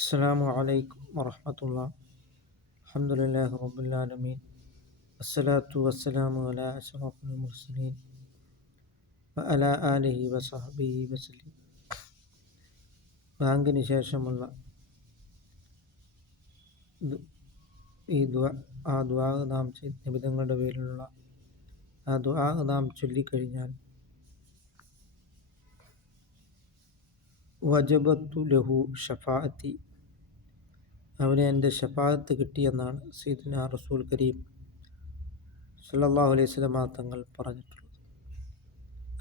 السلام عليكم ورحمة الله. الحمد لله رب العالمين. الصلاة والسلام على أشرف المرسلين وعلى آله وصحبه وسلم. ബാങ്കിന് ശേഷമുള്ള ഈ ദുആ നാം നിബിധങ്ങളുടെ പേരിലുള്ള ആ ദുആ നാം ചൊല്ലിക്കഴിഞ്ഞാൽ വജബത്തു ലഹു ഷഫാഅത്തി, അവന് എൻ്റെ ഷഫാഅത്ത് കിട്ടിയെന്നാണ് സയ്യിദുനാ റസൂൽ കരീം സല്ലല്ലാഹു അലൈഹി വസല്ലം തങ്ങൾ പറഞ്ഞിട്ടുള്ളത്.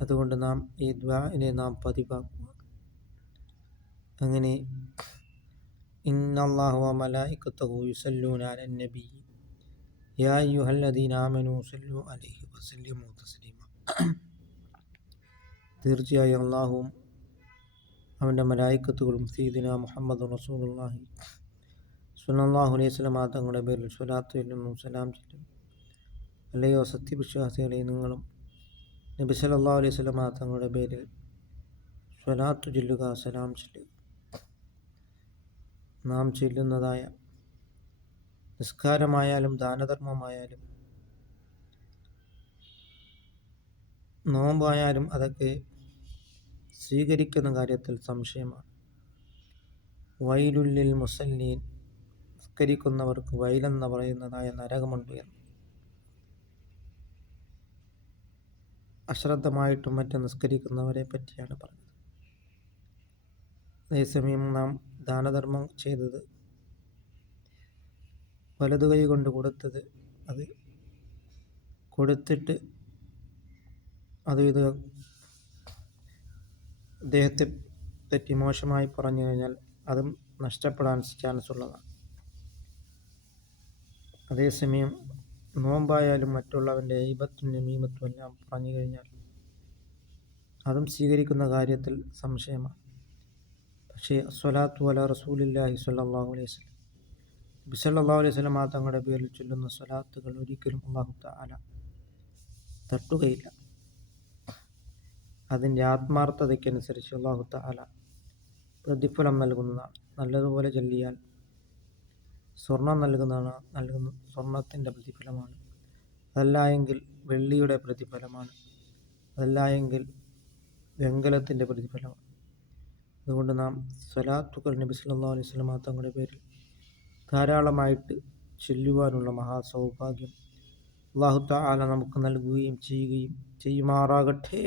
അതുകൊണ്ട് നാം ഈ ദുആഇനെ നാം പതിവാക്കുക. അങ്ങനെ ഇന്നല്ലാഹു വ മലായികതഹു യുസല്ലൂന അലൻ നബി യാ അയ്യുഹല്ലദീന ആമനൂ സല്ലു അലൈഹി വസല്ലിമു തസ്ലീമ. തീർച്ചയായും അല്ലാഹുവും അവൻ്റെ മലായികത്തുകളും സയ്യിദുനാ മുഹമ്മദ് റസൂലുള്ളാഹി സ്വല്ലല്ലാഹു അലൈഹി വസല്ലം തങ്ങളുടെ പേരിൽ സ്വലാത്ത് ചൊല്ലുന്നു, സലാം ചൊല്ലുന്നു. അല്ലയോ സത്യവിശ്വാസികളെ, നിങ്ങളും നബി സല്ലല്ലാഹു അലൈഹി വസല്ലം തങ്ങളുടെ പേരിൽ സ്വലാത്ത് ചൊല്ലുക, സലാം ചൊല്ലുക. നാം ചൊല്ലുന്നതായ നിസ്കാരമായാലും ദാനധർമ്മമായാലും നോമ്പായാലും അതൊക്കെ സ്വീകരിക്കുന്ന കാര്യത്തിൽ സംശയമാണ്. വൈലുല്ലിൽ മുസല്ലീൻ, നിസ്കരിക്കുന്നവർക്ക് വൈലെന്ന് പറയുന്നതായ നരകമുണ്ട് എന്ന്. അശ്രദ്ധമായിട്ടും മറ്റും നിസ്കരിക്കുന്നവരെ പറ്റിയാണ് പറഞ്ഞത്. അതേസമയം നാം ദാനധർമ്മം ചെയ്തത്, വലതു കൈ കൊണ്ട് കൊടുത്തത്, അത് കൊടുത്തിട്ട് ഇത് അദ്ദേഹത്തെ പറ്റി മോശമായി പറഞ്ഞു കഴിഞ്ഞാൽ അതും നഷ്ടപ്പെടാൻ ചാൻസ് ഉള്ളതാണ്. അതേസമയം നോമ്പായാലും മറ്റുള്ളവൻ്റെ ഈബത്തും നമീമത്തും എല്ലാം പറഞ്ഞു കഴിഞ്ഞാൽ അതും സ്വീകരിക്കുന്ന കാര്യത്തിൽ സംശയമാണ്. പക്ഷേ സ്വലാത്തു അലാ റസൂലില്ലാഹി സ്വല്ലല്ലാഹു അലൈഹി വസല്ലം, നബി സല്ലല്ലാഹു അലൈഹി വസല്ലം തങ്ങളുടെ പേരിൽ ചൊല്ലുന്ന സ്വലാത്തുകൾ ഒരിക്കലും അല്ലാഹു തആല തട്ടുകയില്ല. അതിൻ്റെ ആത്മാർത്ഥതയ്ക്കനുസരിച്ച് അല്ലാഹു തആല പ്രതിഫലം നൽകുന്നതാണ്. നല്ലതുപോലെ ചൊല്ലിയാൽ സ്വർണം സ്വർണത്തിൻ്റെ പ്രതിഫലമാണ്. അതല്ല എങ്കിൽ വെള്ളിയുടെ പ്രതിഫലമാണ്. അതല്ല എങ്കിൽ വെങ്കലത്തിൻ്റെ പ്രതിഫലമാണ്. അതുകൊണ്ട് നാം സ്വലാത്തുകൾ നബി സല്ലല്ലാഹു അലൈഹി വസല്ലം തങ്ങളുടെ പേരിൽ ധാരാളമായിട്ട് ചൊല്ലുവാനുള്ള മഹാസൗഭാഗ്യം അല്ലാഹു തആല നമുക്ക് നൽകുകയും ചെയ്യുമാറാകട്ടെ.